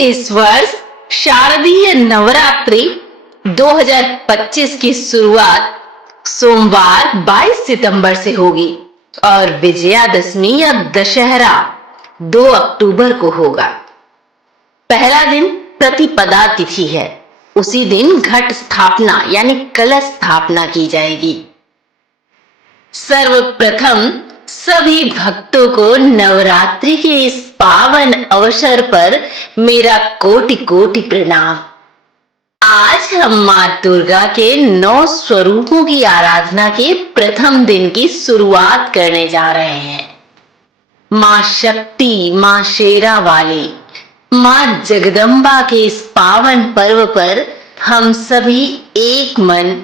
इस वर्ष शारदीय नवरात्रि 2025 की शुरुआत सोमवार 22 सितंबर से होगी और विजयादशमी या दशहरा 2 अक्टूबर को होगा। पहला दिन प्रतिपदा तिथि है। उसी दिन घट स्थापना यानी कलश स्थापना की जाएगी। सर्वप्रथम सभी भक्तों को नवरात्रि के इस पावन अवसर पर मेरा कोटि कोटि प्रणाम। आज हम मां दुर्गा के 9 स्वरूपों की आराधना के प्रथम दिन की शुरुआत करने जा रहे हैं। मां शक्ति, मां शेरा वाली, मां जगदम्बा के इस पावन पर्व पर हम सभी एक मन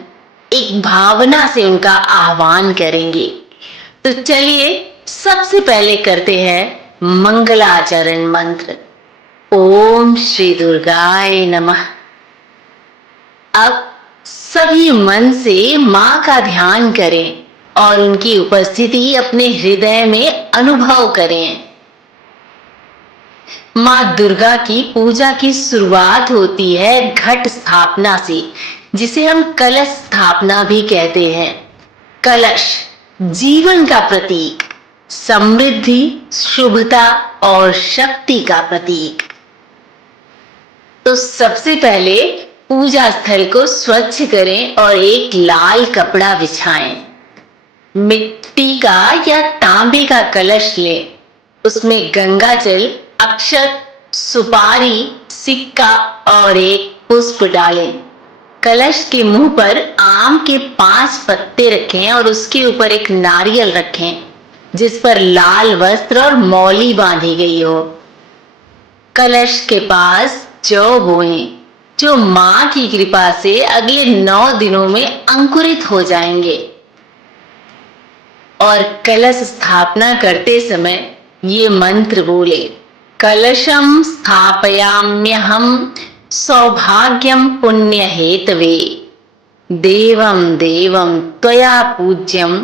एक भावना से उनका आह्वान करेंगे। तो चलिए सबसे पहले करते हैं मंगलाचरण मंत्र। ओम श्री दुर्गाय नमः। अब सभी मन से मां का ध्यान करें और उनकी उपस्थिति अपने हृदय में अनुभव करें। मां दुर्गा की पूजा की शुरुआत होती है घट स्थापना से, जिसे हम कलश स्थापना भी कहते हैं। कलश जीवन का प्रतीक, समृद्धि, शुभता और शक्ति का प्रतीक। तो सबसे पहले पूजा स्थल को स्वच्छ करें और एक लाल कपड़ा बिछाएं। मिट्टी का या तांबे का कलश लें। उसमें गंगा जल, अक्षत, सुपारी, सिक्का और एक पुष्प डालें। कलश के मुंह पर आम के 5 पत्ते रखें और उसके ऊपर एक नारियल रखें जिस पर लाल वस्त्र और मौली बांधी गई हो। कलश के पास जौ बोएं, जो मां की कृपा से अगले 9 दिनों में अंकुरित हो जाएंगे। और कलश स्थापना करते समय ये मंत्र बोले, कलशम स्थापयाम्यहम सौभाग्यम पुण्य हेतवे, देवम देवम त्वया पूज्यम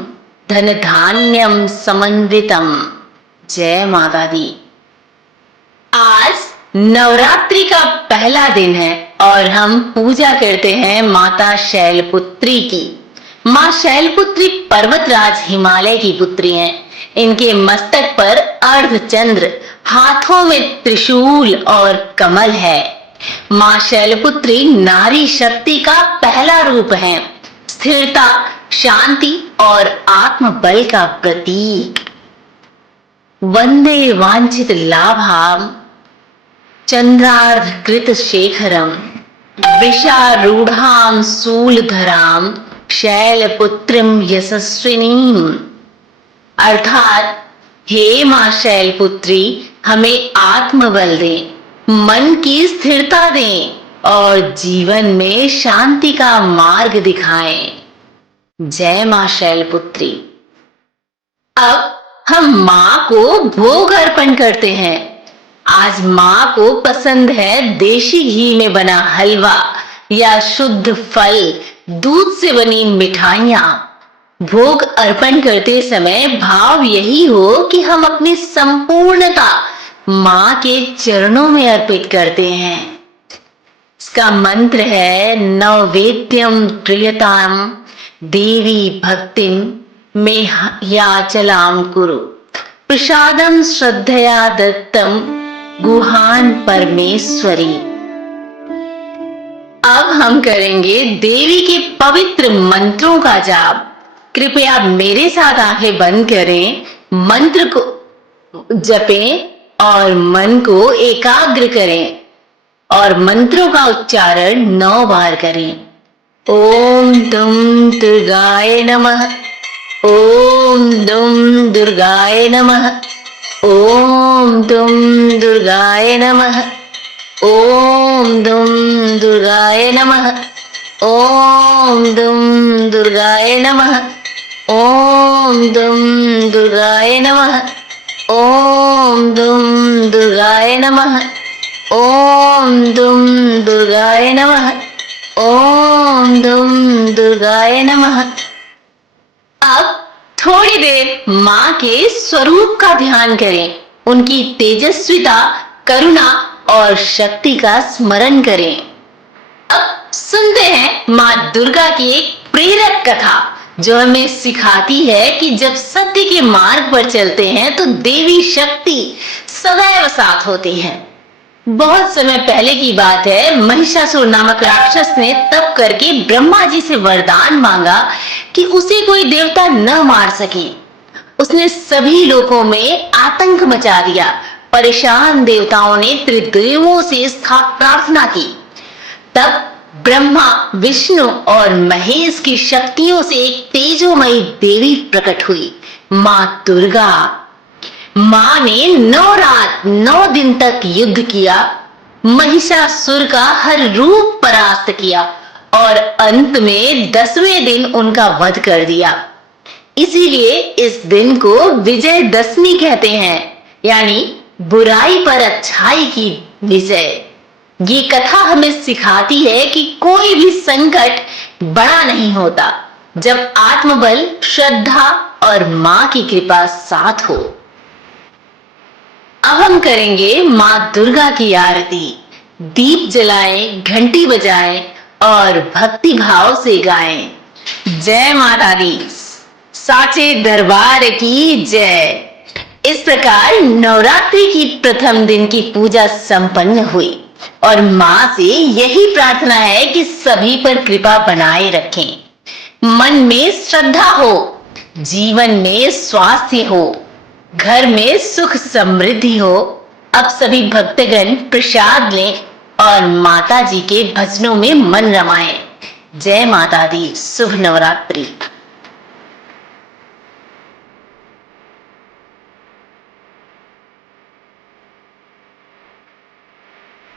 धन धान्यम समन्वितम। जय माता दी। आज नवरात्रि का पहला दिन है और हम पूजा करते हैं माता शैलपुत्री की। मां शैलपुत्री पर्वतराज हिमालय की पुत्री हैं। इनके मस्तक पर अर्धचंद्र, हाथों में त्रिशूल और कमल है। मां शैलपुत्री नारी शक्ति का पहला रूप है, स्थिरता, शांति और आत्मबल का प्रतीक। वंदे वांछित लाभाम चंद्रार्धकृत शेखरम वृषारूढ़ाम शूलधराम शैलपुत्रीम यशस्विनीम। अर्थात हे मां शैलपुत्री, हमें आत्मबल दें, मन की स्थिरता दें और जीवन में शांति का मार्ग दिखाएं। जय मां शैलपुत्री। अब हम मां को भोग अर्पण करते हैं। आज मां को पसंद है देशी घी में बना हलवा या शुद्ध फल, दूध से बनी मिठाइयां। भोग अर्पण करते समय भाव यही हो कि हम अपनी संपूर्णता मां के चरणों में अर्पित करते हैं। इसका मंत्र है नैवेद्यम प्रियताम देवी भक्तिम में याचलाम कुरु, प्रसादम श्रद्धया दत्तम गुहान परमेश्वरी। अब हम करेंगे देवी के पवित्र मंत्रों का जाप। कृपया मेरे साथ आंखें बंद करें, मंत्र को जपें और मन को एकाग्र करें और मंत्रों का उच्चारण 9 बार करें। ओम दुम दुर्गाय नमः, ओम दुम दुर्गाय नमः, ओम दुम दुर्गाय नमः, ओम दुम दुर्गाय नमः, ओम दुम दुर्गाय नमः, ओम दुम दुर्गाय नमः, ओम दुम दुर्गाय नमः, ओम दुम दुर्गाय नमः, ओम दुम दुर्गाय नमः। अब थोड़ी देर मां के स्वरूप का ध्यान करें, उनकी तेजस्विता, करुणा और शक्ति का स्मरण करें। अब सुनते हैं माँ दुर्गा की एक प्रेरक कथा जो हमें सिखाती है कि जब सत्य के मार्ग पर चलते हैं तो देवी शक्ति सदैव साथ होती है। बहुत समय पहले की बात है, महिषासुर नामक राक्षस ने तप करके ब्रह्मा जी से वरदान मांगा कि उसे कोई देवता न मार सके। उसने सभी लोकों में आतंक मचा दिया। परेशान देवताओं ने त्रिदेवों से प्रार्थना की। तब ब्रह्मा, विष्णु और महेश की शक्तियों से एक तेजोमयी देवी प्रकट हुई, माँ दुर्गा। माँ ने 9 रात 9 दिन तक युद्ध किया, महिषासुर का हर रूप परास्त किया और अंत में 10वें दिन उनका वध कर दिया। इसीलिए इस दिन को विजयदशमी कहते हैं, यानी बुराई पर अच्छाई की विजय। ये कथा हमें सिखाती है कि कोई भी संकट बड़ा नहीं होता जब आत्मबल, श्रद्धा और माँ की कृपा साथ हो। अब हम करेंगे माँ दुर्गा की आरती। दीप जलाएं, घंटी बजाएं और भक्ति भाव से गाएं। जय माता दी, साचे दरबार की जय। इस प्रकार नवरात्रि की प्रथम दिन की पूजा संपन्न हुई और माँ से यही प्रार्थना है कि सभी पर कृपा बनाए रखें। मन में श्रद्धा हो, जीवन में स्वास्थ्य हो, घर में सुख समृद्धि हो। अब सभी भक्तगण प्रसाद लें और माता जी के भजनों में मन रमाएं। जय माता दी, शुभ नवरात्रि।